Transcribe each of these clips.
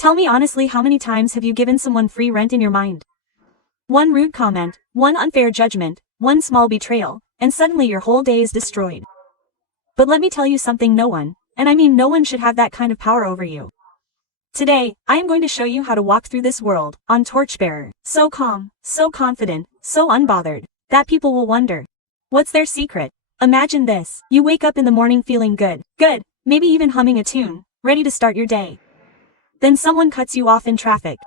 Tell me honestly, how many times have you given someone free rent in your mind? One rude comment, one unfair judgment, one small betrayal, and suddenly your whole day is destroyed. But let me tell you something, no one, and I mean no one, should have that kind of power over you. Today, I am going to show you how to walk through this world on torchbearer, so calm, so confident, so unbothered, that people will wonder, what's their secret? Imagine this: you wake up in the morning feeling good, maybe even humming a tune, ready to start your day. Then someone cuts you off in traffic.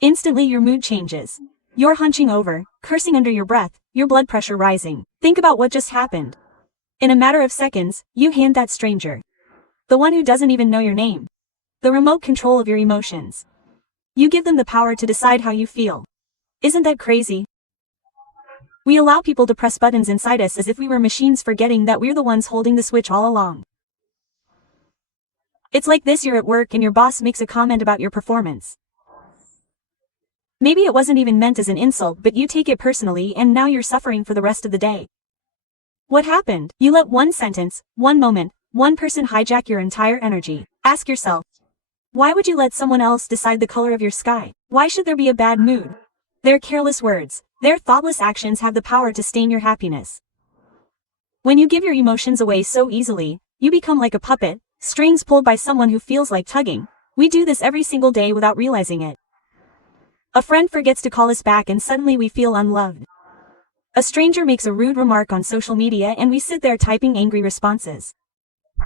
Instantly your mood changes. You're hunching over, cursing under your breath, your blood pressure rising. Think about what just happened. In a matter of seconds, you hand that stranger, the one who doesn't even know your name, the remote control of your emotions. You give them the power to decide how you feel. Isn't that crazy? We allow people to press buttons inside us as if we were machines, forgetting that we're the ones holding the switch all along. It's like this: you're at work and your boss makes a comment about your performance. Maybe it wasn't even meant as an insult, but you take it personally, and now you're suffering for the rest of the day. What happened? You let one sentence, one moment, one person hijack your entire energy. Ask yourself, why would you let someone else decide the color of your sky? Why should there be a bad mood? Their careless words, their thoughtless actions have the power to stain your happiness. When you give your emotions away so easily, you become like a puppet, strings pulled by someone who feels like tugging. We do this every single day without realizing it. A friend forgets to call us back and suddenly we feel unloved. A stranger makes a rude remark on social media and we sit there typing angry responses,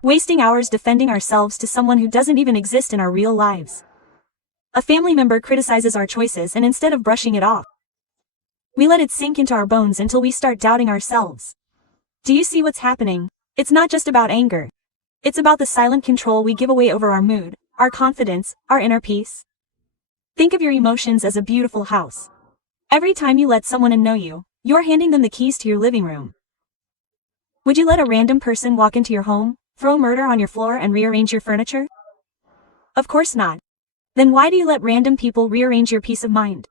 wasting hours defending ourselves to someone who doesn't even exist in our real lives. A family member criticizes our choices, and instead of brushing it off, we let it sink into our bones until we start doubting ourselves. Do you see what's happening? It's not just about anger. It's about the silent control we give away over our mood, our confidence, our inner peace. Think of your emotions as a beautiful house. Every time you let someone in know you, you're handing them the keys to your living room. Would you let a random person walk into your home, throw murder on your floor, and rearrange your furniture? Of course not. Then why do you let random people rearrange your peace of mind?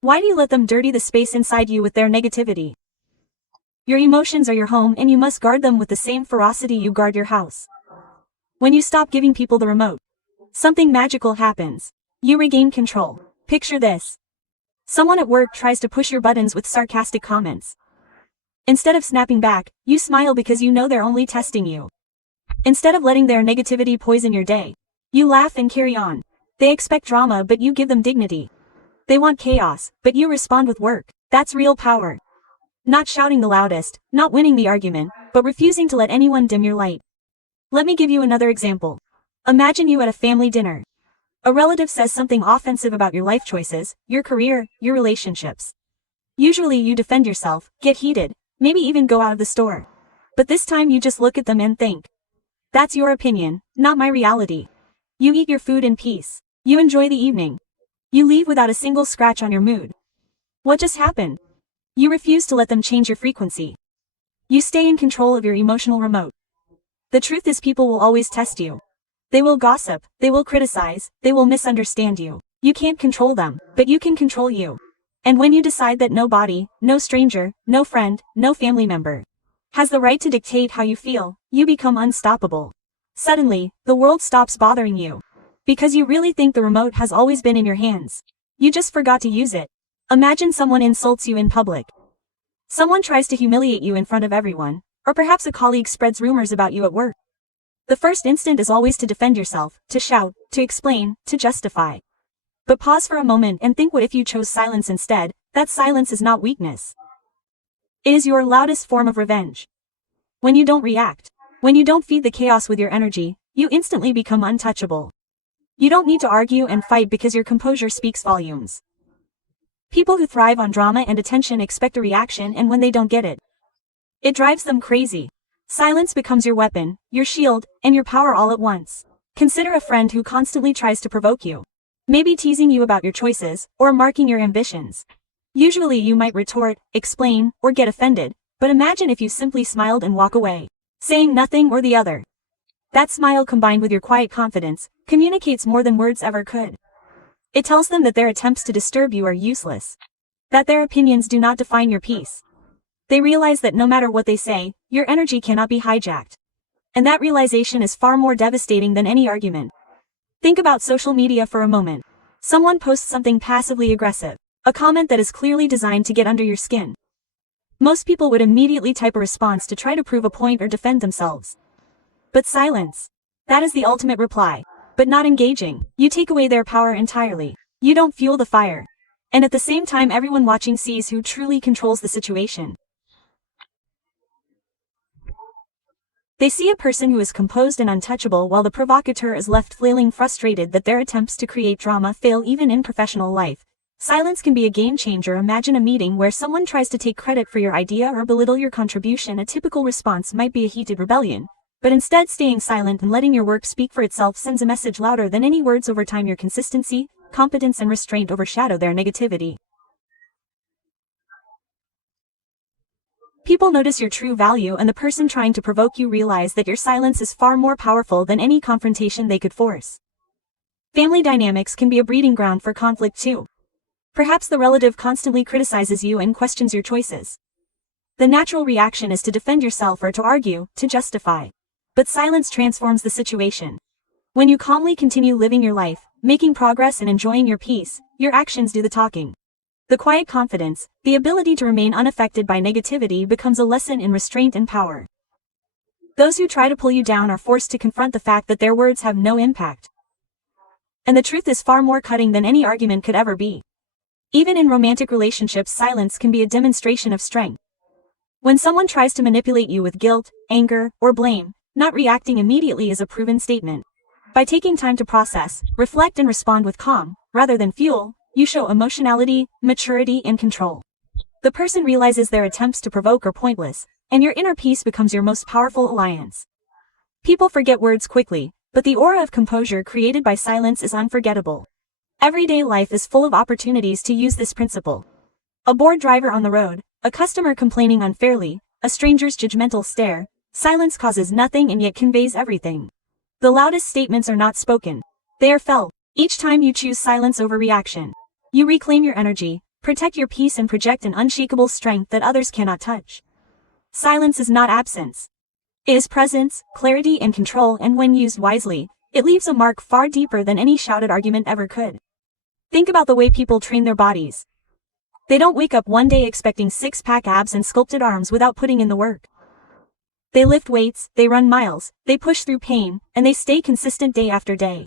Why do you let them dirty the space inside you with their negativity? Your emotions are your home, and you must guard them with the same ferocity you guard your house. When you stop giving people the remote, something magical happens. You regain control. Picture this. Someone at work tries to push your buttons with sarcastic comments. Instead of snapping back, you smile because you know they're only testing you. Instead of letting their negativity poison your day, you laugh and carry on. They expect drama, but you give them dignity. They want chaos, but you respond with work. That's real power. Not shouting the loudest, not winning the argument, but refusing to let anyone dim your light. Let me give you another example. Imagine you at a family dinner. A relative says something offensive about your life choices, your career, your relationships. Usually you defend yourself, get heated, maybe even go out of the store. But this time you just look at them and think, that's your opinion, not my reality. You eat your food in peace. You enjoy the evening. You leave without a single scratch on your mood. What just happened? You refuse to let them change your frequency. You stay in control of your emotional remote. The truth is, people will always test you. They will gossip, they will criticize, they will misunderstand you. You can't control them, but you can control you. And when you decide that nobody, no stranger, no friend, no family member, has the right to dictate how you feel, you become unstoppable. Suddenly, the world stops bothering you. Because you really think the remote has always been in your hands. You just forgot to use it. Imagine someone insults you in public. Someone tries to humiliate you in front of everyone, or perhaps a colleague spreads rumors about you at work. The first instinct is always to defend yourself, to shout, to explain, to justify. But pause for a moment and think, what if you chose silence instead? That silence is not weakness. It is your loudest form of revenge. When you don't react, when you don't feed the chaos with your energy, you instantly become untouchable. You don't need to argue and fight because your composure speaks volumes. People who thrive on drama and attention expect a reaction, and when they don't get it, it drives them crazy. Silence becomes your weapon, your shield, and your power all at once. Consider a friend who constantly tries to provoke you. Maybe teasing you about your choices, or marking your ambitions. Usually you might retort, explain, or get offended, but imagine if you simply smiled and walk away, saying nothing or the other. That smile, combined with your quiet confidence, communicates more than words ever could. It tells them that their attempts to disturb you are useless. That their opinions do not define your peace. They realize that no matter what they say, your energy cannot be hijacked. And that realization is far more devastating than any argument. Think about social media for a moment. Someone posts something passively aggressive, a comment that is clearly designed to get under your skin. Most people would immediately type a response to try to prove a point or defend themselves. But silence. That is the ultimate reply. But not engaging. You take away their power entirely. You don't fuel the fire. And at the same time, everyone watching sees who truly controls the situation. They see a person who is composed and untouchable while the provocateur is left flailing, frustrated that their attempts to create drama fail even in professional life. Silence can be a game changer. Imagine a meeting where someone tries to take credit for your idea or belittle your contribution. A typical response might be a heated rebellion. But instead, staying silent and letting your work speak for itself sends a message louder than any words. Over time, your consistency, competence, and restraint overshadow their negativity. People notice your true value, and the person trying to provoke you realize that your silence is far more powerful than any confrontation they could force. Family dynamics can be a breeding ground for conflict too. Perhaps the relative constantly criticizes you and questions your choices. The natural reaction is to defend yourself or to argue, to justify. But silence transforms the situation. When you calmly continue living your life, making progress and enjoying your peace, your actions do the talking. The quiet confidence, the ability to remain unaffected by negativity, becomes a lesson in restraint and power. Those who try to pull you down are forced to confront the fact that their words have no impact. And the truth is far more cutting than any argument could ever be. Even in romantic relationships, silence can be a demonstration of strength. When someone tries to manipulate you with guilt, anger, or blame, not reacting immediately is a proven statement. By taking time to process, reflect, and respond with calm, rather than fuel, you show emotionality, maturity, and control. The person realizes their attempts to provoke are pointless, and your inner peace becomes your most powerful alliance. People forget words quickly, but the aura of composure created by silence is unforgettable. Everyday life is full of opportunities to use this principle. A bored driver on the road, a customer complaining unfairly, a stranger's judgmental stare. Silence causes nothing and yet conveys everything. The loudest statements are not spoken. They are felt. Each time you choose silence over reaction, you reclaim your energy, protect your peace, and project an unshakable strength that others cannot touch. Silence is not absence. It is presence, clarity, and control, and when used wisely, it leaves a mark far deeper than any shouted argument ever could. Think about the way people train their bodies. They don't wake up one day expecting six-pack abs and sculpted arms without putting in the work. They lift weights, they run miles, they push through pain, and they stay consistent day after day.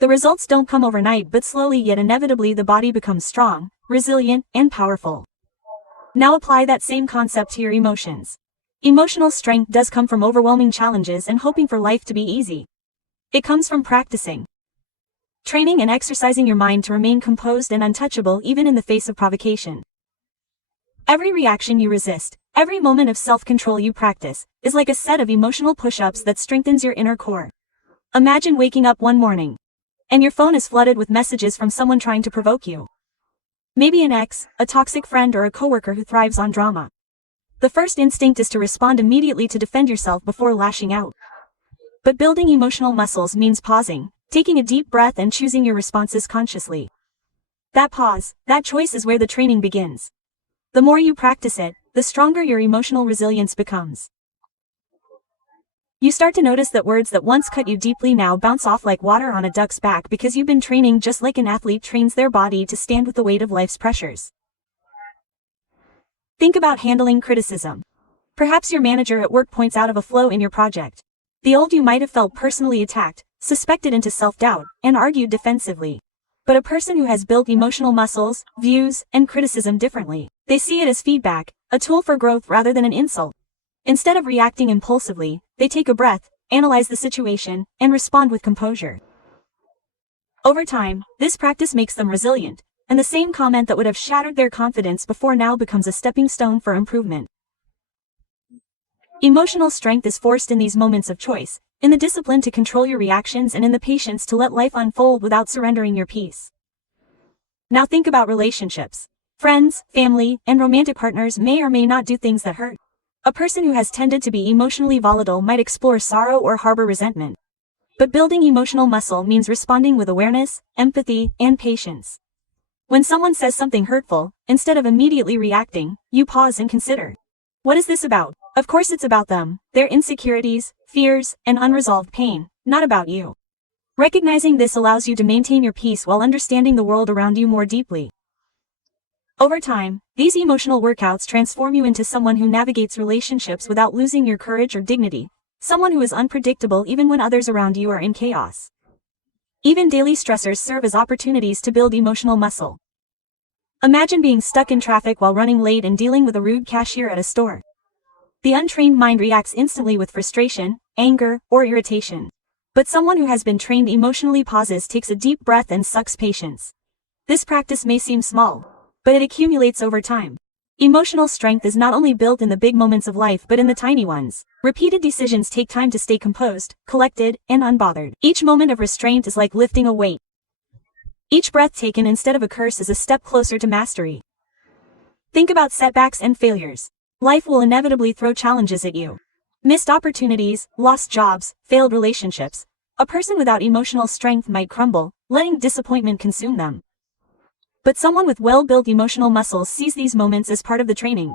The results don't come overnight, but slowly yet inevitably the body becomes strong, resilient, and powerful. Now apply that same concept to your emotions. Emotional strength does come from overwhelming challenges and hoping for life to be easy. It comes from practicing, training, and exercising your mind to remain composed and untouchable even in the face of provocation. Every reaction you resist, every moment of self-control you practice, is like a set of emotional push-ups that strengthens your inner core. Imagine waking up one morning, and your phone is flooded with messages from someone trying to provoke you. Maybe an ex, a toxic friend, or a coworker who thrives on drama. The first instinct is to respond immediately to defend yourself before lashing out. But building emotional muscles means pausing, taking a deep breath, and choosing your responses consciously. That pause, that choice is where the training begins. The more you practice it, the stronger your emotional resilience becomes. You start to notice that words that once cut you deeply now bounce off like water on a duck's back because you've been training just like an athlete trains their body to stand with the weight of life's pressures. Think about handling criticism. Perhaps your manager at work points out of a flaw in your project. The old you might have felt personally attacked, suspected into self-doubt, and argued defensively. But a person who has built emotional muscles, views, and criticism differently. They see it as feedback, a tool for growth rather than an insult. Instead of reacting impulsively, they take a breath, analyze the situation, and respond with composure. Over time, this practice makes them resilient, and the same comment that would have shattered their confidence before now becomes a stepping stone for improvement. Emotional strength is forced in these moments of choice, in the discipline to control your reactions and in the patience to let life unfold without surrendering your peace. Now think about relationships. Friends, family, and romantic partners may or may not do things that hurt. A person who has tended to be emotionally volatile might explore sorrow or harbor resentment. But building emotional muscle means responding with awareness, empathy, and patience. When someone says something hurtful, instead of immediately reacting, you pause and consider. What is this about? Of course it's about them, their insecurities, fears, and unresolved pain, not about you. Recognizing this allows you to maintain your peace while understanding the world around you more deeply. Over time, these emotional workouts transform you into someone who navigates relationships without losing your courage or dignity, someone who is unpredictable even when others around you are in chaos. Even daily stressors serve as opportunities to build emotional muscle. Imagine being stuck in traffic while running late and dealing with a rude cashier at a store. The untrained mind reacts instantly with frustration, anger, or irritation. But someone who has been trained emotionally pauses, takes a deep breath, and sucks patience. This practice may seem small, but it accumulates over time. Emotional strength is not only built in the big moments of life but in the tiny ones. Repeated decisions take time to stay composed, collected, and unbothered. Each moment of restraint is like lifting a weight. Each breath taken instead of a curse is a step closer to mastery. Think about setbacks and failures. Life will inevitably throw challenges at you. Missed opportunities, lost jobs, failed relationships. A person without emotional strength might crumble, letting disappointment consume them. But someone with well-built emotional muscles sees these moments as part of the training.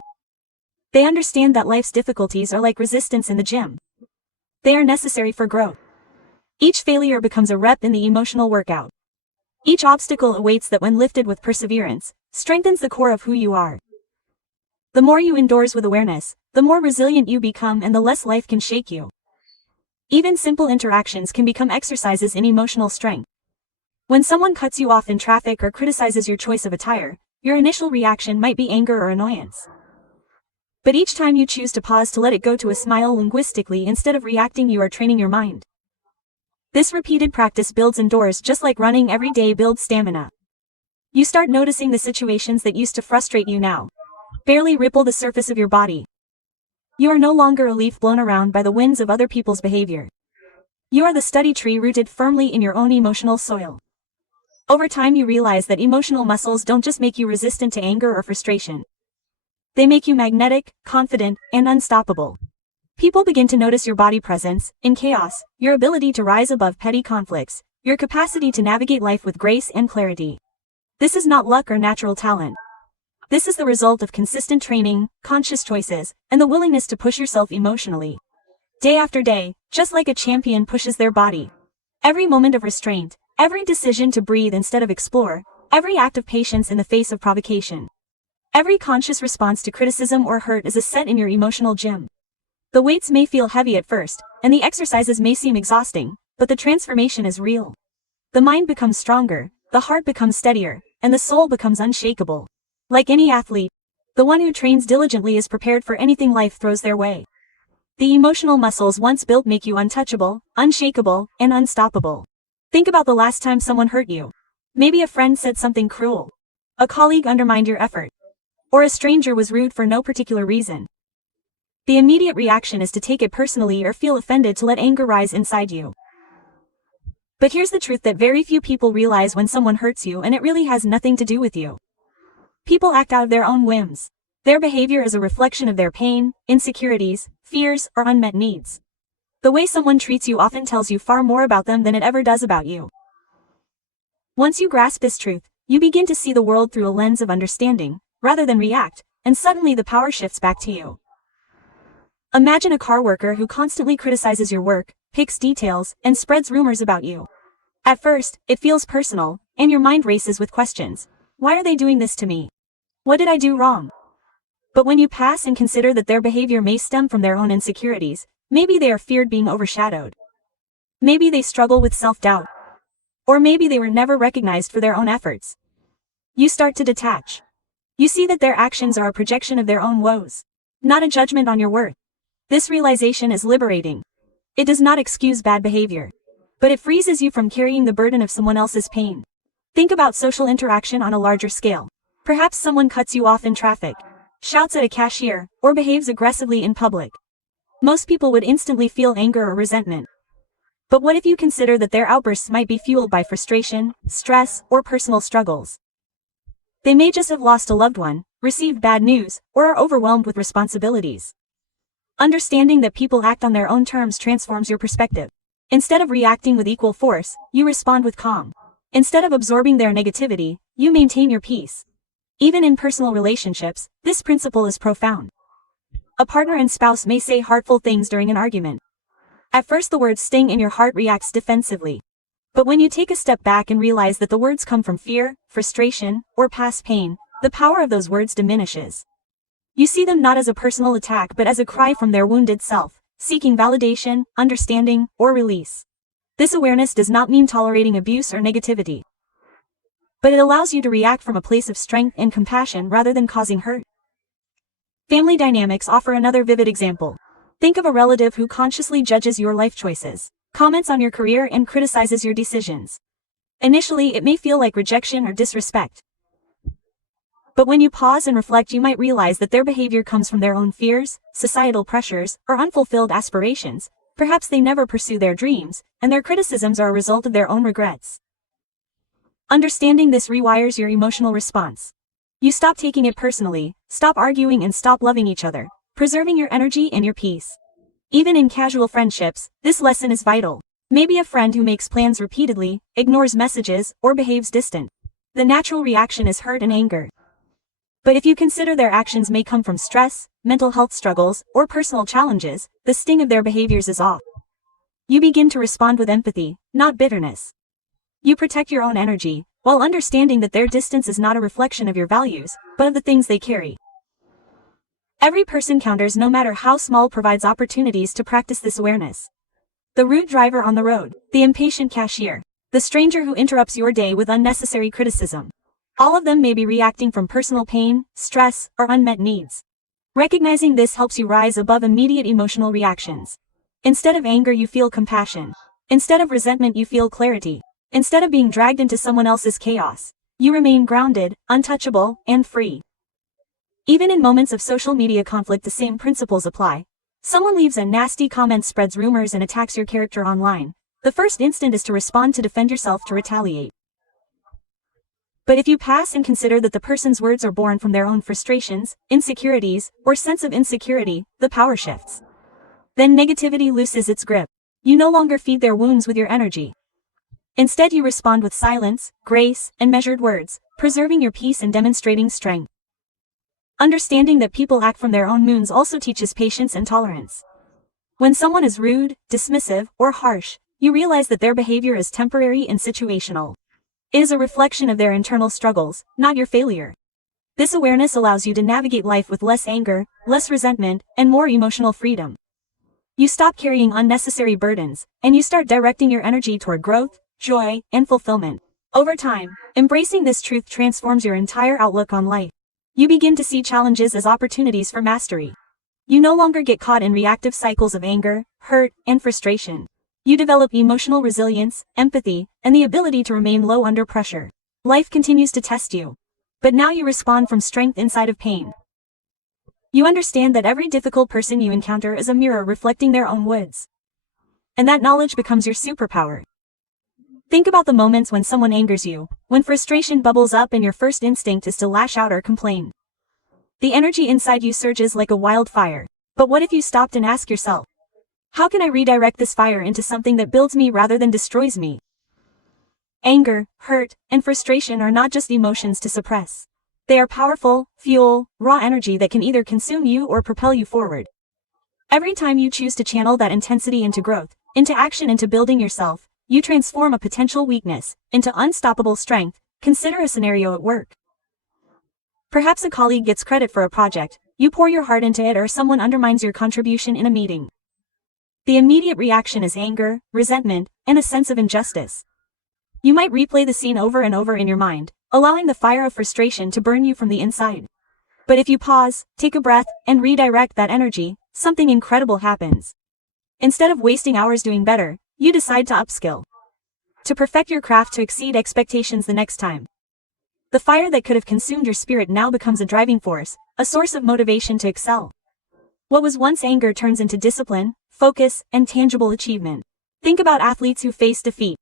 They understand that life's difficulties are like resistance in the gym. They are necessary for growth. Each failure becomes a rep in the emotional workout. Each obstacle awaits that, when lifted with perseverance, strengthens the core of who you are. The more you endure with awareness, the more resilient you become and the less life can shake you. Even simple interactions can become exercises in emotional strength. When someone cuts you off in traffic or criticizes your choice of attire, your initial reaction might be anger or annoyance. But each time you choose to pause to let it go to a smile linguistically instead of reacting, you are training your mind. This repeated practice builds endurance, just like running every day builds stamina. You start noticing the situations that used to frustrate you now barely ripple the surface of your body. You are no longer a leaf blown around by the winds of other people's behavior. You are the study tree rooted firmly in your own emotional soil. Over time you realize that emotional muscles don't just make you resistant to anger or frustration. They make you magnetic, confident, and unstoppable. People begin to notice your body presence in chaos, your ability to rise above petty conflicts, your capacity to navigate life with grace and clarity. This is not luck or natural talent. This is the result of consistent training, conscious choices, and the willingness to push yourself emotionally. Day after day, just like a champion pushes their body. Every moment of restraint, every decision to breathe instead of explore, every act of patience in the face of provocation. Every conscious response to criticism or hurt is a set in your emotional gym. The weights may feel heavy at first, and the exercises may seem exhausting, but the transformation is real. The mind becomes stronger, the heart becomes steadier, and the soul becomes unshakable. Like any athlete, the one who trains diligently is prepared for anything life throws their way. The emotional muscles once built make you untouchable, unshakable, and unstoppable. Think about the last time someone hurt you. Maybe a friend said something cruel. A colleague undermined your effort. Or a stranger was rude for no particular reason. The immediate reaction is to take it personally or feel offended, to let anger rise inside you. But here's the truth that very few people realize: when someone hurts you, and it really has nothing to do with you. People act out of their own whims. Their behavior is a reflection of their pain, insecurities, fears, or unmet needs. The way someone treats you often tells you far more about them than it ever does about you. Once you grasp this truth, you begin to see the world through a lens of understanding, rather than react, and suddenly the power shifts back to you. Imagine a car worker who constantly criticizes your work, picks details, and spreads rumors about you. At first, it feels personal, and your mind races with questions. Why are they doing this to me? What did I do wrong? But when you pass and consider that their behavior may stem from their own insecurities, maybe they are feared being overshadowed. Maybe they struggle with self-doubt. Or maybe they were never recognized for their own efforts. You start to detach. You see that their actions are a projection of their own woes, not a judgment on your worth. This realization is liberating. It does not excuse bad behavior, but it frees you from carrying the burden of someone else's pain. Think about social interaction on a larger scale. Perhaps someone cuts you off in traffic, shouts at a cashier, or behaves aggressively in public. Most people would instantly feel anger or resentment. But what if you consider that their outbursts might be fueled by frustration, stress, or personal struggles? They may just have lost a loved one, received bad news, or are overwhelmed with responsibilities. Understanding that people act on their own terms transforms your perspective. Instead of reacting with equal force, you respond with calm. Instead of absorbing their negativity, you maintain your peace. Even in personal relationships, this principle is profound. A partner and spouse may say hurtful things during an argument. At first the words sting and your heart reacts defensively. But when you take a step back and realize that the words come from fear, frustration, or past pain, the power of those words diminishes. You see them not as a personal attack but as a cry from their wounded self, seeking validation, understanding, or release. This awareness does not mean tolerating abuse or negativity, but it allows you to react from a place of strength and compassion rather than causing hurt. Family dynamics offer another vivid example. Think of a relative who consciously judges your life choices, comments on your career, and criticizes your decisions. Initially, it may feel like rejection or disrespect. But when you pause and reflect, you might realize that their behavior comes from their own fears, societal pressures, or unfulfilled aspirations. Perhaps they never pursue their dreams, and their criticisms are a result of their own regrets. Understanding this rewires your emotional response. You stop taking it personally, stop arguing, and stop loving each other, preserving your energy and your peace. Even in casual friendships, this lesson is vital. Maybe a friend who makes plans repeatedly, ignores messages, or behaves distant. The natural reaction is hurt and anger. But if you consider their actions may come from stress, mental health struggles, or personal challenges, the sting of their behaviors is off. You begin to respond with empathy, not bitterness. You protect your own energy, while understanding that their distance is not a reflection of your values, but of the things they carry. Every person counts, no matter how small, provides opportunities to practice this awareness. The rude driver on the road, the impatient cashier, the stranger who interrupts your day with unnecessary criticism. All of them may be reacting from personal pain, stress, or unmet needs. Recognizing this helps you rise above immediate emotional reactions. Instead of anger, you feel compassion. Instead of resentment, you feel clarity. Instead of being dragged into someone else's chaos, you remain grounded, untouchable, and free. Even in moments of social media conflict, the same principles apply. Someone leaves a nasty comment, spreads rumors, and attacks your character online. The first instinct is to respond, to defend yourself, to retaliate. But if you pass and consider that the person's words are born from their own frustrations, insecurities, or sense of insecurity, the power shifts. Then negativity loosens its grip. You no longer feed their wounds with your energy. Instead, you respond with silence, grace, and measured words, preserving your peace and demonstrating strength. Understanding that people act from their own wounds also teaches patience and tolerance. When someone is rude, dismissive, or harsh, you realize that their behavior is temporary and situational. It is a reflection of their internal struggles, not your failure. This awareness allows you to navigate life with less anger, less resentment, and more emotional freedom. You stop carrying unnecessary burdens, and you start directing your energy toward growth, joy, and fulfillment. Over time, embracing this truth transforms your entire outlook on life. You begin to see challenges as opportunities for mastery. You no longer get caught in reactive cycles of anger, hurt, and frustration. You develop emotional resilience, empathy, and the ability to remain low under pressure. Life continues to test you, but now you respond from strength inside of pain. You understand that every difficult person you encounter is a mirror reflecting their own wounds. And that knowledge becomes your superpower. Think about the moments when someone angers you, when frustration bubbles up and your first instinct is to lash out or complain. The energy inside you surges like a wildfire. But what if you stopped and asked yourself, how can I redirect this fire into something that builds me rather than destroys me? Anger, hurt, and frustration are not just emotions to suppress. They are powerful, fuel, raw energy that can either consume you or propel you forward. Every time you choose to channel that intensity into growth, into action, into building yourself, you transform a potential weakness into unstoppable strength. Consider a scenario at work. Perhaps a colleague gets credit for a project, you pour your heart into it, or someone undermines your contribution in a meeting. The immediate reaction is anger, resentment, and a sense of injustice. You might replay the scene over and over in your mind, allowing the fire of frustration to burn you from the inside. But if you pause, take a breath, and redirect that energy, something incredible happens. Instead of wasting hours doing better, you decide to upskill. To perfect your craft, to exceed expectations the next time. The fire that could have consumed your spirit now becomes a driving force, a source of motivation to excel. What was once anger turns into discipline, focus, and tangible achievement. Think about athletes who face defeat.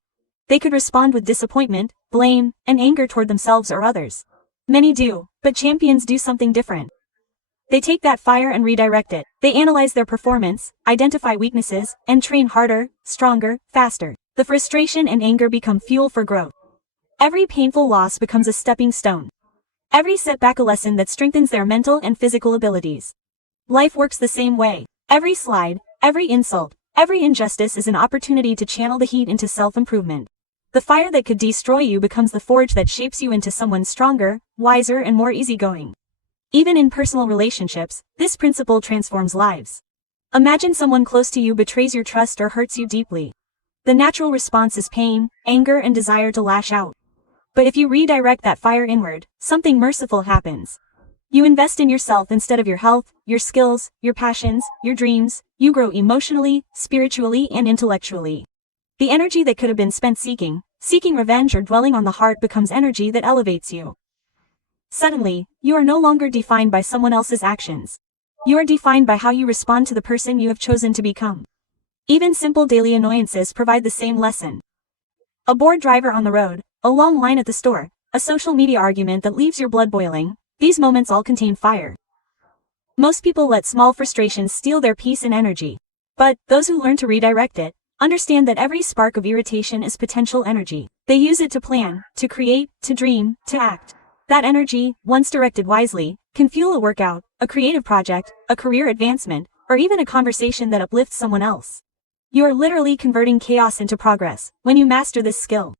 They could respond with disappointment, blame, and anger toward themselves or others. Many do, but champions do something different. They take that fire and redirect it. They analyze their performance, identify weaknesses, and train harder, stronger, faster. The frustration and anger become fuel for growth. Every painful loss becomes a stepping stone. Every setback a lesson that strengthens their mental and physical abilities. Life works the same way. Every slide, every insult, every injustice is an opportunity to channel the heat into self-improvement. The fire that could destroy you becomes the forge that shapes you into someone stronger, wiser, and more easygoing. Even in personal relationships, this principle transforms lives. Imagine someone close to you betrays your trust or hurts you deeply. The natural response is pain, anger, and desire to lash out. But if you redirect that fire inward, something merciful happens. You invest in yourself instead of your health, your skills, your passions, your dreams. You grow emotionally, spiritually, and intellectually. The energy that could have been spent seeking revenge or dwelling on the heart becomes energy that elevates you. Suddenly, you are no longer defined by someone else's actions. You are defined by how you respond to the person you have chosen to become. Even simple daily annoyances provide the same lesson. A bored driver on the road, a long line at the store, a social media argument that leaves your blood boiling, these moments all contain fire. Most people let small frustrations steal their peace and energy. But those who learn to redirect it, understand that every spark of irritation is potential energy. They use it to plan, to create, to dream, to act. That energy, once directed wisely, can fuel a workout, a creative project, a career advancement, or even a conversation that uplifts someone else. You are literally converting chaos into progress when you master this skill.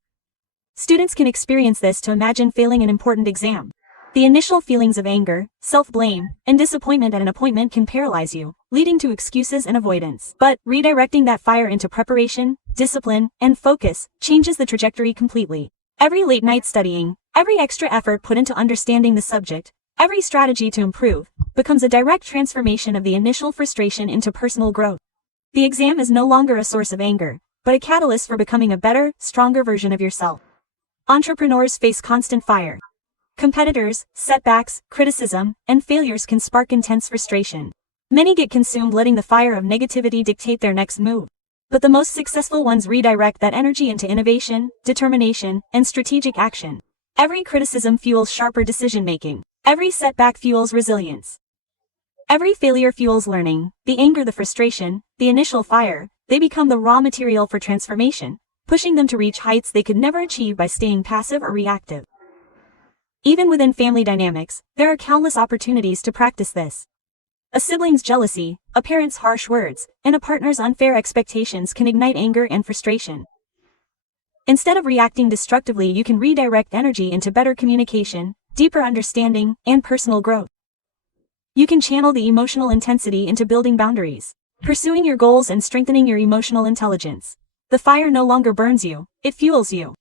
Students can experience this to imagine failing an important exam. The initial feelings of anger, self-blame, and disappointment at an appointment can paralyze you, leading to excuses and avoidance. But redirecting that fire into preparation, discipline, and focus changes the trajectory completely. Every late night studying, every extra effort put into understanding the subject, every strategy to improve, becomes a direct transformation of the initial frustration into personal growth. The exam is no longer a source of anger, but a catalyst for becoming a better, stronger version of yourself. Entrepreneurs face constant fire. Competitors, setbacks, criticism, and failures can spark intense frustration. Many get consumed letting the fire of negativity dictate their next move. But the most successful ones redirect that energy into innovation, determination, and strategic action. Every criticism fuels sharper decision-making. Every setback fuels resilience. Every failure fuels learning. The anger, the frustration, the initial fire, they become the raw material for transformation, pushing them to reach heights they could never achieve by staying passive or reactive. Even within family dynamics, there are countless opportunities to practice this. A sibling's jealousy, a parent's harsh words, and a partner's unfair expectations can ignite anger and frustration. Instead of reacting destructively, you can redirect energy into better communication, deeper understanding, and personal growth. You can channel the emotional intensity into building boundaries, pursuing your goals, and strengthening your emotional intelligence. The fire no longer burns you, it fuels you.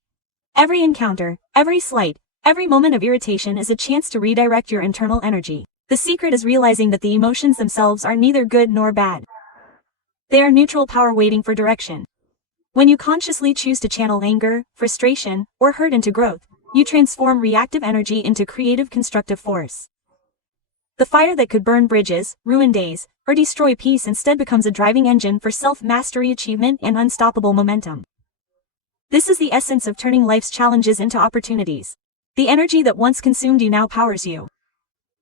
Every encounter, every slight, every moment of irritation is a chance to redirect your internal energy. The secret is realizing that the emotions themselves are neither good nor bad. They are neutral power waiting for direction. When you consciously choose to channel anger, frustration, or hurt into growth, you transform reactive energy into creative, constructive force. The fire that could burn bridges, ruin days, or destroy peace instead becomes a driving engine for self-mastery, achievement, and unstoppable momentum. This is the essence of turning life's challenges into opportunities. The energy that once consumed you now powers you.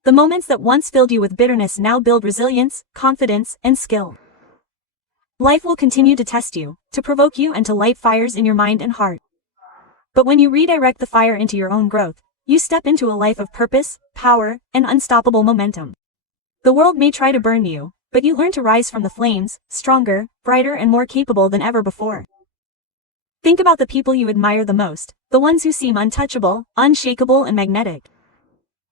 The moments that once filled you with bitterness now build resilience, confidence, and skill. Life will continue to test you, to provoke you, and to light fires in your mind and heart. But when you redirect the fire into your own growth, you step into a life of purpose, power, and unstoppable momentum. The world may try to burn you, but you learn to rise from the flames, stronger, brighter, and more capable than ever before. Think about the people you admire the most, the ones who seem untouchable, unshakable, and magnetic.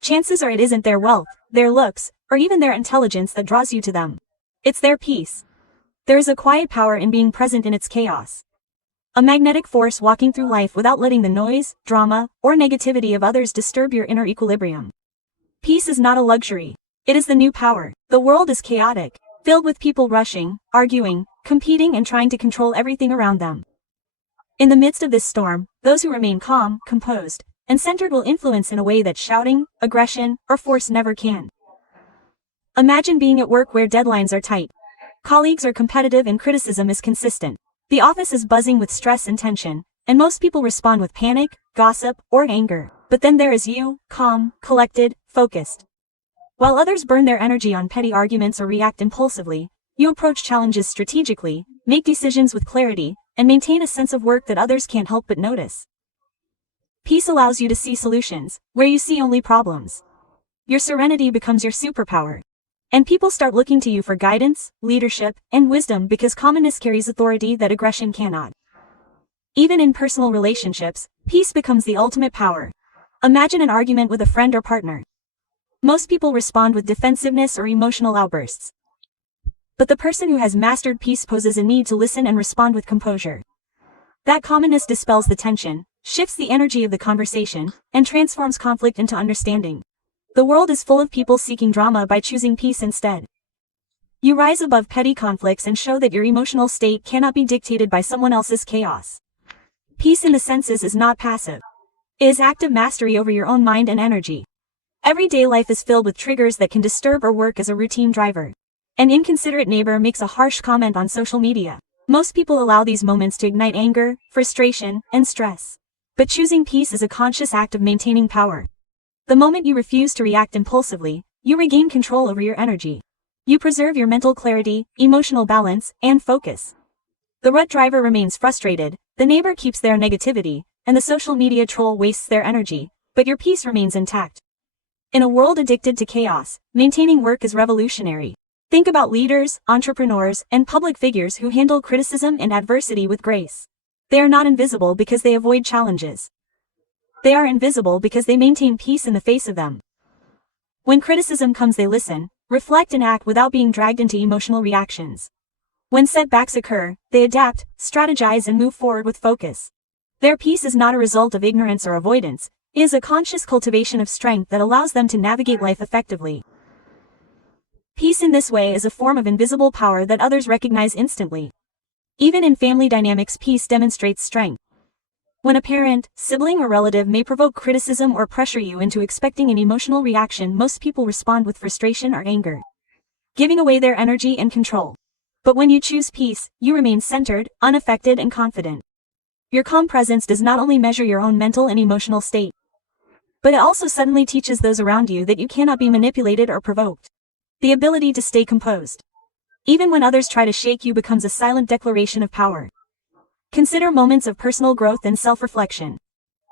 Chances are it isn't their wealth, their looks, or even their intelligence that draws you to them. It's their peace. There is a quiet power in being present in its chaos. A magnetic force walking through life without letting the noise, drama, or negativity of others disturb your inner equilibrium. Peace is not a luxury. It is the new power. The world is chaotic, filled with people rushing, arguing, competing, and trying to control everything around them. In the midst of this storm, those who remain calm, composed, and centered will influence in a way that shouting, aggression, or force never can. Imagine being at work where deadlines are tight. Colleagues are competitive and criticism is consistent. The office is buzzing with stress and tension, and most people respond with panic, gossip, or anger. But then there is you, calm, collected, focused. While others burn their energy on petty arguments or react impulsively, you approach challenges strategically, make decisions with clarity, and maintain a sense of work that others can't help but notice. Peace allows you to see solutions, where you see only problems. Your serenity becomes your superpower. And people start looking to you for guidance, leadership, and wisdom because calmness carries authority that aggression cannot. Even in personal relationships, peace becomes the ultimate power. Imagine an argument with a friend or partner. Most people respond with defensiveness or emotional outbursts. But the person who has mastered peace poses a need to listen and respond with composure. That calmness dispels the tension, shifts the energy of the conversation, and transforms conflict into understanding. The world is full of people seeking drama by choosing peace instead. You rise above petty conflicts and show that your emotional state cannot be dictated by someone else's chaos. Peace in the senses is not passive. It is active mastery over your own mind and energy. Everyday life is filled with triggers that can disturb or work as a routine driver. An inconsiderate neighbor makes a harsh comment on social media. Most people allow these moments to ignite anger, frustration, and stress. But choosing peace is a conscious act of maintaining power. The moment you refuse to react impulsively, you regain control over your energy. You preserve your mental clarity, emotional balance, and focus. The rut driver remains frustrated, the neighbor keeps their negativity, and the social media troll wastes their energy, but your peace remains intact. In a world addicted to chaos, maintaining work is revolutionary. Think about leaders, entrepreneurs, and public figures who handle criticism and adversity with grace. They are not invisible because they avoid challenges. They are invisible because they maintain peace in the face of them. When criticism comes, they listen, reflect, and act without being dragged into emotional reactions. When setbacks occur, they adapt, strategize, and move forward with focus. Their peace is not a result of ignorance or avoidance. It is a conscious cultivation of strength that allows them to navigate life effectively. Peace in this way is a form of invisible power that others recognize instantly. Even in family dynamics, peace demonstrates strength. When a parent, sibling, or relative may provoke criticism or pressure you into expecting an emotional reaction, most people respond with frustration or anger, giving away their energy and control. But when you choose peace, you remain centered, unaffected, and confident. Your calm presence does not only measure your own mental and emotional state, but it also suddenly teaches those around you that you cannot be manipulated or provoked. The ability to stay composed, even when others try to shake you, becomes a silent declaration of power. Consider moments of personal growth and self-reflection.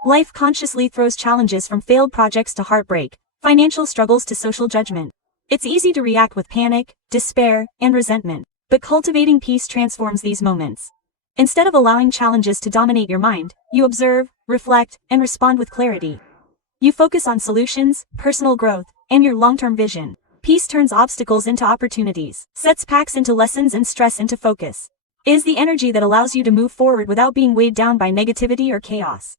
Life consciously throws challenges from failed projects to heartbreak, financial struggles to social judgment. It's easy to react with panic, despair, and resentment, but cultivating peace transforms these moments. Instead of allowing challenges to dominate your mind, you observe, reflect, and respond with clarity. You focus on solutions, personal growth, and your long-term vision. Peace turns obstacles into opportunities, sets packs into lessons, and stress into focus. It is the energy that allows you to move forward without being weighed down by negativity or chaos.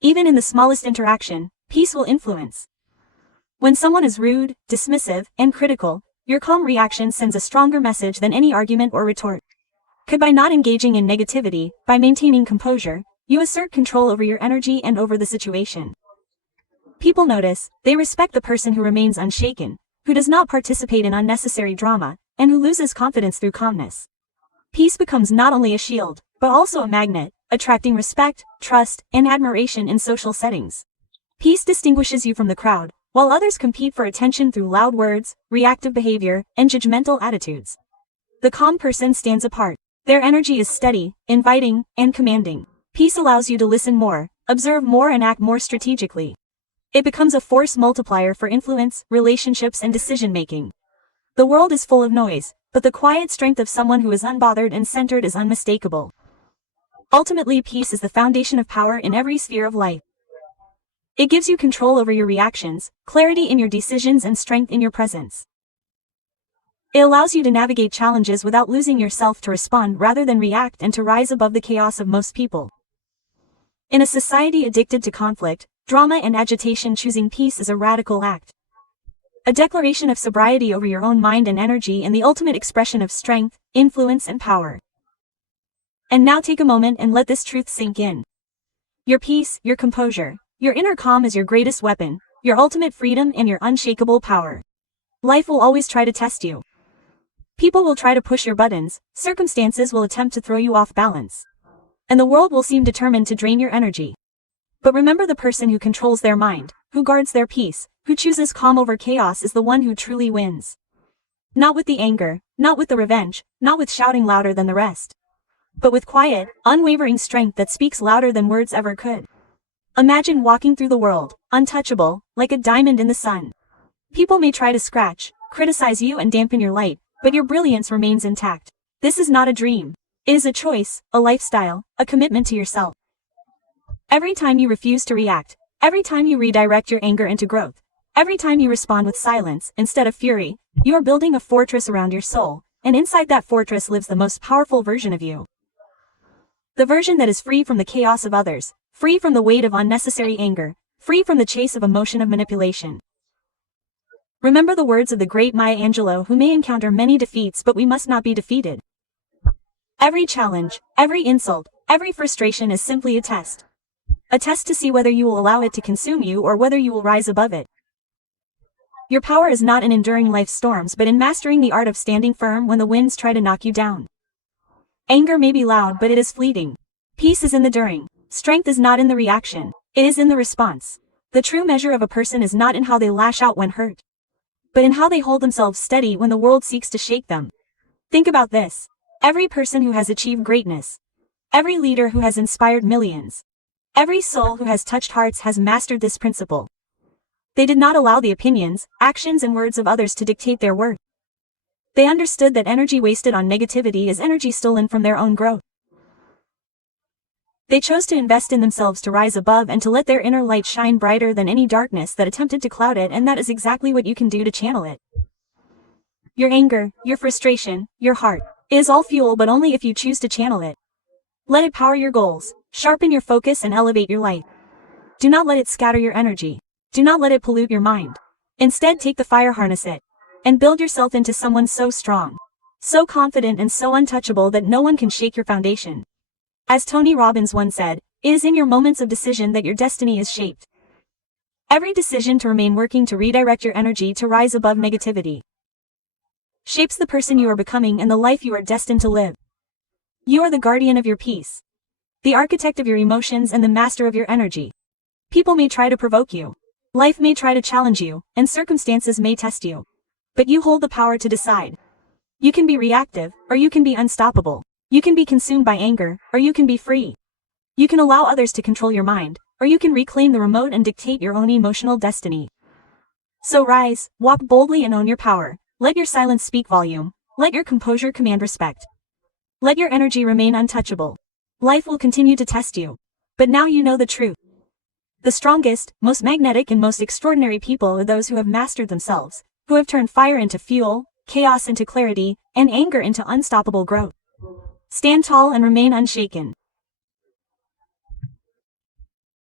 Even in the smallest interaction, peace will influence. When someone is rude, dismissive, and critical, your calm reaction sends a stronger message than any argument or retort. By not engaging in negativity, by maintaining composure, you assert control over your energy and over the situation. People notice, they respect the person who remains unshaken, who does not participate in unnecessary drama, and who loses confidence through calmness. Peace becomes not only a shield, but also a magnet, attracting respect, trust, and admiration in social settings. Peace distinguishes you from the crowd, while others compete for attention through loud words, reactive behavior, and judgmental attitudes. The calm person stands apart. Their energy is steady, inviting, and commanding. Peace allows you to listen more, observe more, and act more strategically. It becomes a force multiplier for influence, relationships, and decision-making. The world is full of noise, but the quiet strength of someone who is unbothered and centered is unmistakable. Ultimately, peace is the foundation of power in every sphere of life. It gives you control over your reactions, clarity in your decisions, and strength in your presence. It allows you to navigate challenges without losing yourself, to respond rather than react, and to rise above the chaos of most people. In a society addicted to conflict, drama, and agitation, choosing peace is a radical act. A declaration of sobriety over your own mind and energy, and the ultimate expression of strength, influence, and power. And now take a moment and let this truth sink in. Your peace, your composure, your inner calm is your greatest weapon, your ultimate freedom, and your unshakable power. Life will always try to test you. People will try to push your buttons, circumstances will attempt to throw you off balance, and the world will seem determined to drain your energy. But remember, the person who controls their mind, who guards their peace, who chooses calm over chaos, is the one who truly wins. Not with the anger, not with the revenge, not with shouting louder than the rest, but with quiet, unwavering strength that speaks louder than words ever could. Imagine walking through the world, untouchable, like a diamond in the sun. People may try to scratch, criticize you, and dampen your light, but your brilliance remains intact. This is not a dream. It is a choice, a lifestyle, a commitment to yourself. Every time you refuse to react, every time you redirect your anger into growth, every time you respond with silence instead of fury, you are building a fortress around your soul, and inside that fortress lives the most powerful version of you. The version that is free from the chaos of others, free from the weight of unnecessary anger, free from the chase of emotion of manipulation. Remember the words of the great Maya Angelou, who may encounter many defeats, but we must not be defeated. Every challenge, every insult, every frustration is simply a test. A test to see whether you will allow it to consume you or whether you will rise above it. Your power is not in enduring life's storms, but in mastering the art of standing firm when the winds try to knock you down. Anger may be loud, but it is fleeting. Peace is in the during. Strength is not in the reaction. It is in the response. The true measure of a person is not in how they lash out when hurt, but in how they hold themselves steady when the world seeks to shake them. Think about this. Every person who has achieved greatness, every leader who has inspired millions, every soul who has touched hearts has mastered this principle. They did not allow the opinions, actions, and words of others to dictate their worth. They understood that energy wasted on negativity is energy stolen from their own growth. They chose to invest in themselves to rise above and to let their inner light shine brighter than any darkness that attempted to cloud it, and that is exactly what you can do to channel it. Your anger, your frustration, your heart, it is all fuel, but only if you choose to channel it. Let it power your goals, sharpen your focus, and elevate your light. Do not let it scatter your energy. Do not let it pollute your mind. Instead, take the fire, harness it, and build yourself into someone so strong, so confident, and so untouchable that no one can shake your foundation. As Tony Robbins once said, it is in your moments of decision that your destiny is shaped. Every decision to remain working to redirect your energy to rise above negativity shapes the person you are becoming and the life you are destined to live. You are the guardian of your peace, the architect of your emotions, and the master of your energy. People may try to provoke you. Life may try to challenge you, and circumstances may test you. But you hold the power to decide. You can be reactive, or you can be unstoppable. You can be consumed by anger, or you can be free. You can allow others to control your mind, or you can reclaim the remote and dictate your own emotional destiny. So rise, walk boldly, and own your power. Let your silence speak volume. Let your composure command respect. Let your energy remain untouchable. Life will continue to test you. But now you know the truth. The strongest, most magnetic, and most extraordinary people are those who have mastered themselves, who have turned fire into fuel, chaos into clarity, and anger into unstoppable growth. Stand tall and remain unshaken.